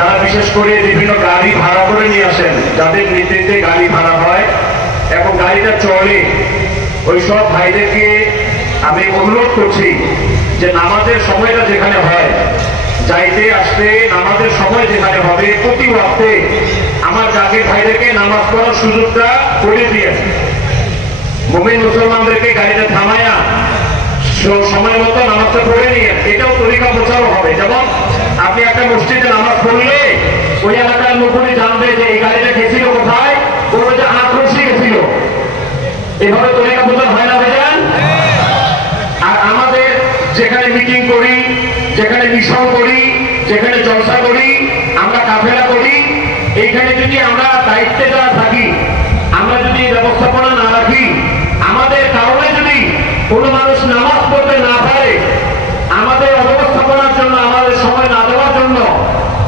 যারা বিশেষ করে বিভিন্ন গাড়ি ভাড়া করে নিয়ে আসেন, যাদের নেতৃত্বে গাড়ি ভাড়া হয় এবং গাড়িটা চলে, ওই সব ভাইদেরকে আমি অনুরোধ করছি যে নামাজের সময়টা যেখানে হয়, যাইতে আসতে নামাজের সময় যেখানে হবে, প্রতি ওয়াক্তে আমার জাকির ভাইদেরকে নামাজ পড়ার সুযোগটা করে দিয়ে মুমিন মুসলমানদেরকে গাড়িটা থামায়া সময় মতো নামাজটা পড়ে নিয়ে, এটাও তরিকা বোঝাও হবে। যেমন আপনি একটা মসজিদে নামাজ পড়লে ওই এলাকার লোকগুলি জানবে যে এই গাড়িটা গেছিল কোথায়, বলবে যে আক্রোশী গেছিল। এভাবে তরিকা বোঝা হয় না ভাইজান? আর আমাদের যেখানে মিটিং করি, যেখানে মিশন করি, যেখানে জলসা করি, আমরা কাফেলা করি, এইখানে যদি আমরা দায়িত্বে যারা থাকি, আমরা যদি ব্যবস্থাপনা না রাখি, আমাদের কারণে যদি কোনো মানুষ নামাজ পড়তে না পারে, আমাদের অব্যবস্থাপনার জন্য, আমাদের সময় না দেওয়ার জন্য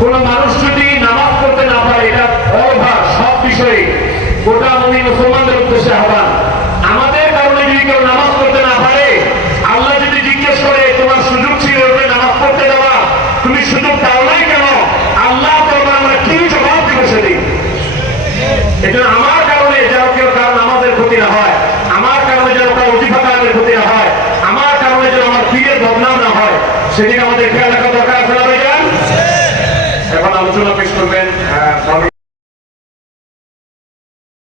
কোনো মানুষ যদি নামাজ পড়তে না পারে, এটা অভাব সব বিষয়ে গোটা মুমিন মুসলমানদের উদ্দেশ্যে আহ্বান। আমাদের কারণে যদি কেউ নামাজ পড়তে না পারে, আল্লাহ যদি জিজ্ঞেস করে তোমার সুযোগ ছিল নামাজ পড়তে দেওয়া, তুমি সুযোগ দাও নাই কেন, আল্লাহ তোমার আমরা কি জবাব দিব সেদিন? এটা আমার কারণে যেন কেউ কারণ আমাদের ক্ষতি না হয়, আমার কারণে যেন কারো অজিফা কারণের ক্ষতি না হয়, আমার কারণে যেন আমার পীরের বদনাম না হয়, সেদিন আমাদের খেয়াল রাখা দরকার আছে না ভাইজান? এখন আলোচনা পেশ করবেন